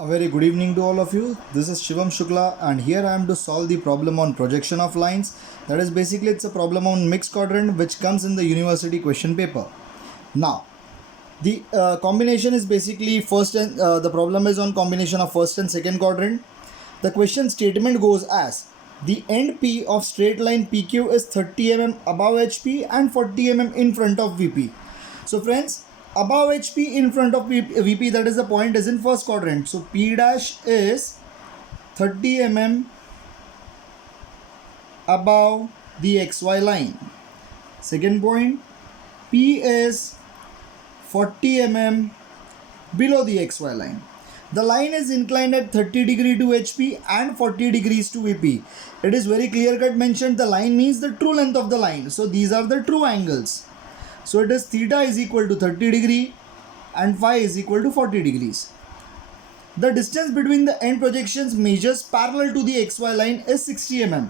A very good evening to all of you. This is Shivam Shukla and here I am to solve the problem on projection of lines. That is basically it's a problem on mixed quadrant which comes in the university question paper. Now, the combination is basically first and the problem is on combination of first and second quadrant. The question statement goes as the end P of straight line PQ is 30 mm above HP and 40 mm in front of VP. So friends, above HP in front of VP, that is the point, is in first quadrant. So P dash is 30 mm above the XY line. Second point, P is 40 mm below the XY line. The line is inclined at 30 degree to HP and 40 degrees to VP. It is very clear cut mentioned the line means the true length of the line. So these are the true angles. So it is theta is equal to 30 degree and phi is equal to 40 degrees. The distance between the end projections measures parallel to the XY line is 60 mm.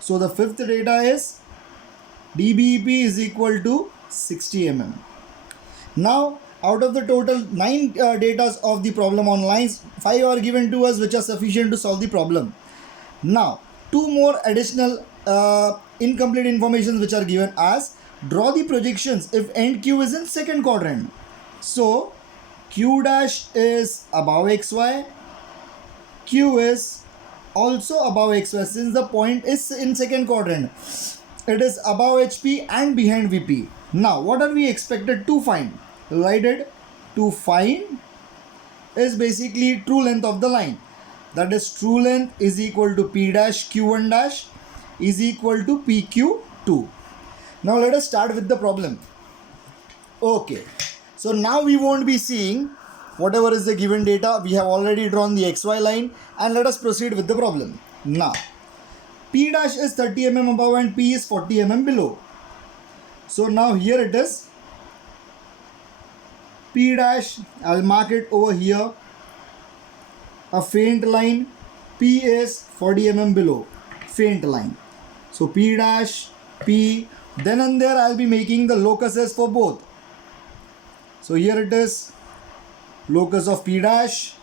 So the fifth data is dBEP is equal to 60 mm. Now out of the total 9 data of the problem on lines, 5 are given to us which are sufficient to solve the problem. Now 2 more additional incomplete information which are given as draw the projections if end Q is in second quadrant. So Q dash is above XY, Q is also above XY since the point is in second quadrant. It is above HP and behind VP. Now what are we expected to find? Write it. To find is basically true length of the line. That is true length is equal to P dash Q1 dash is equal to PQ2. Now let us start with the problem. Okay, so now we won't be seeing whatever is the given data. We have already drawn the XY line and let us proceed with the problem. Now P dash is 30 mm above and P is 40 mm below. So now here it is P dash, I'll mark it over here, a faint line. P is 40 mm below, faint line. So P dash, P, then and there I'll be making the locuses for both. So here it is locus of P dash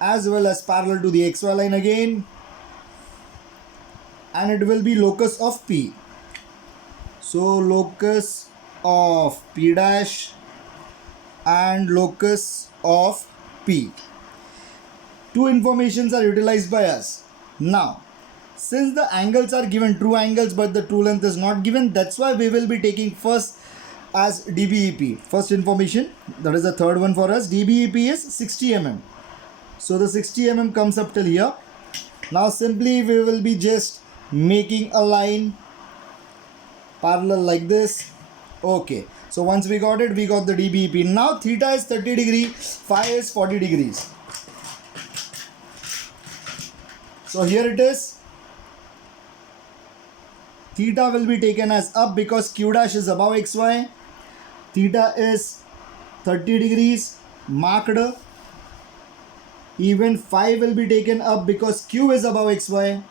as well as parallel to the XY line again, and it will be locus of P. So locus of P dash and locus of P. 2 informations are utilized by us. Now since the angles are given true angles but the true length is not given, that's why we will be taking first as dBEP. First information, that is the third one for us. dBEP is 60 mm. So the 60 mm comes up till here. Now simply we will be just making a line parallel like this. Okay, so once we got it, we got the dBEP. Now theta is 30 degree, phi is 40 degrees. So here it is. Theta will be taken as up because Q dash is above XY. Theta is 30 degrees marked. Even phi will be taken up because Q is above XY.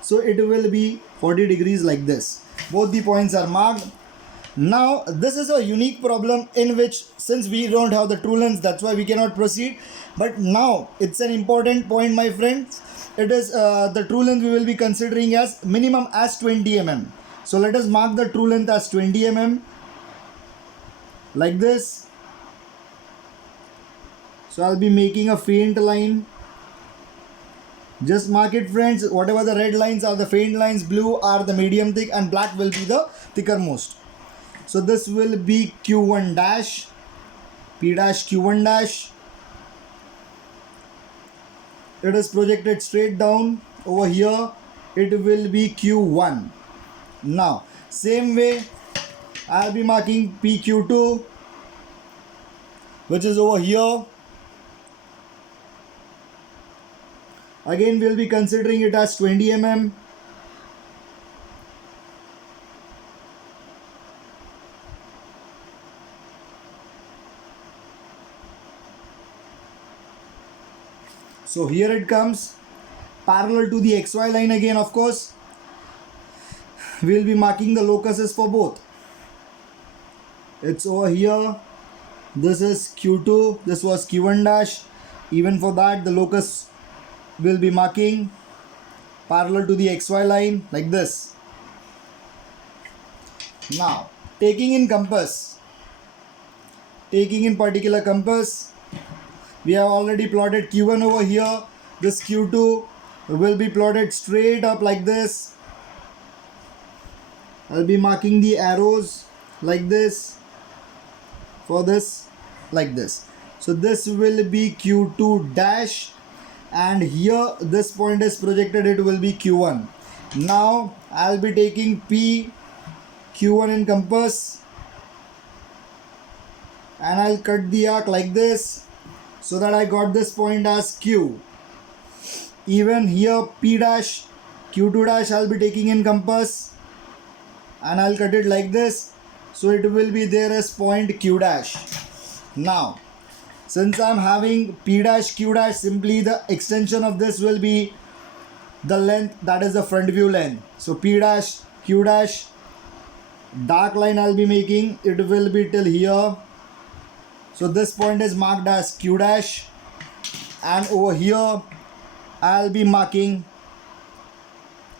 So it will be 40 degrees like this. Both the points are marked. Now this is a unique problem in which since we don't have the true length, that's why we cannot proceed. But now it's an important point, my friends. It is the true length we will be considering as minimum as 20 mm. So let us mark the true length as 20 mm like this. So I'll be making a faint line. Just mark it, friends. Whatever the red lines are the faint lines, blue are the medium thick and black will be the thicker most. So this will be Q1 dash, P dash Q1 dash. It is projected straight down over here. It will be Q1. Now same way I'll be marking PQ2 which is over here. Again we'll be considering it as 20 mm. So here it comes parallel to the XY line again, of course. We'll be marking the locuses for both. It's over here. This is Q2, this was Q1 dash. Even for that, the locus will be marking parallel to the XY line like this. Now, taking in particular compass, we have already plotted Q1 over here. This Q2 will be plotted straight up like this. I'll be marking the arrows like this, for this like this. So this will be Q2 dash, and here this point is projected, it will be Q1. Now I'll be taking P Q1 in compass, and I'll cut the arc like this so that I got this point as Q. Even here P dash Q2 dash I'll be taking in compass, and I'll cut it like this, so it will be there as point Q dash. Now since I'm having P dash Q dash, simply the extension of this will be the length, that is the front view length. So P dash Q dash, dark line I'll be making, it will be till here. So this point is marked as Q dash, and over here I'll be marking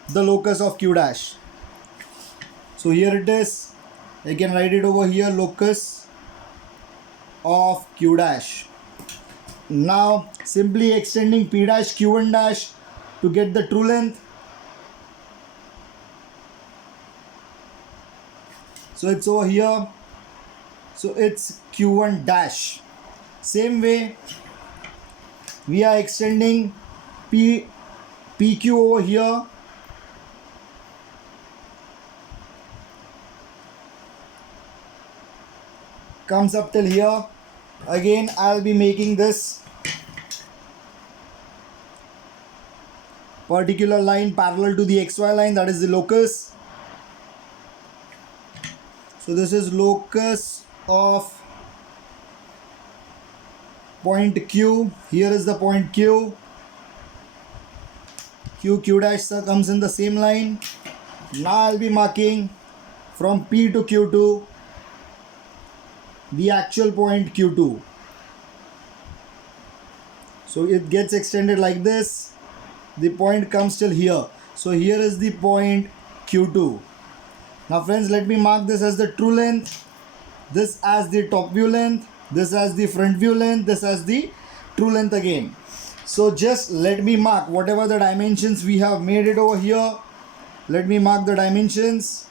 the locus of Q dash. So here it is, I can write it over here, locus of Q dash. Now simply extending P dash Q1 dash to get the true length. So it's over here, so it's Q1 dash. Same way we are extending PQ over here, comes up till here. Again I'll be making this particular line parallel to the XY line, that is the locus. So this is locus of point Q. Here is the point Q. Q dash comes in the same line. Now I'll be marking from P to Q2 the actual point Q2. So it gets extended like this. The point comes till here. So here is the point Q2. Now friends, let me mark this as the true length, this as the top view length, this as the front view length, this as the true length again. So just let me mark whatever the dimensions we have made it over here. Let me mark the dimensions.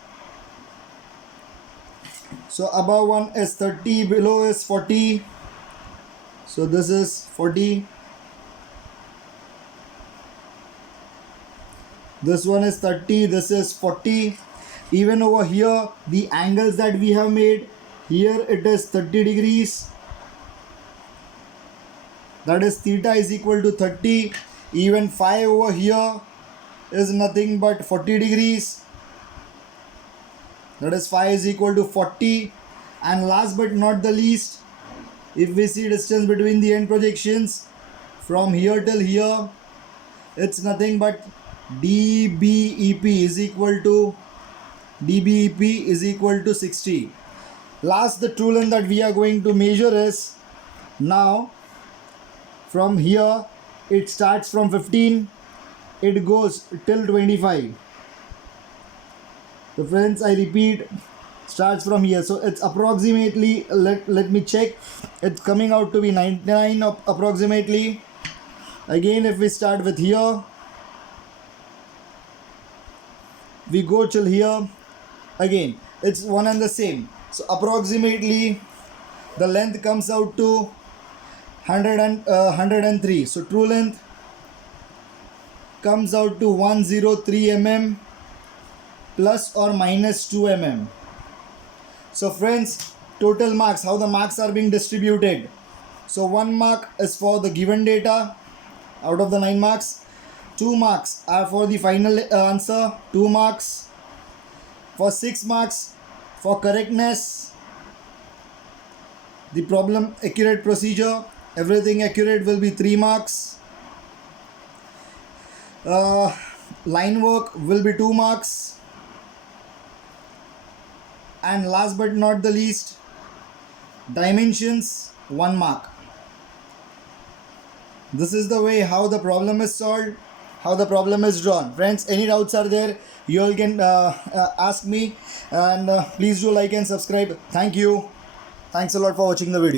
So above one is 30, below is 40. So this is 40. This one is 30, this is 40. Even over here, the angles that we have made, here it is 30 degrees. That is theta is equal to 30. Even phi over here is nothing but 40 degrees. That is phi is equal to 40. And last but not the least, if we see distance between the end projections from here till here, it's nothing but dBEP is equal to 60. Last, the true length that we are going to measure is, now from here it starts from 15, it goes till 25. So friends, I repeat, starts from here, so it's approximately, let me check, it's coming out to be 99 approximately. Again, if we start with here, we go till here, again it's one and the same. So approximately the length comes out to 103. So true length comes out to 103 mm plus or minus 2 mm. So friends, total marks, how the marks are being distributed. So 1 mark is for the given data out of the 9 marks. 2 marks are for the final answer. 2 marks for 6 marks for correctness, the problem accurate procedure, everything accurate will be 3 marks. Line work will be 2 marks. And last but not the least, Dimensions 1 mark. This is the way how the problem is solved, how the problem is drawn. Friends, any doubts are there, you all can ask me, and please do like and subscribe. Thank you. Thanks a lot for watching the video.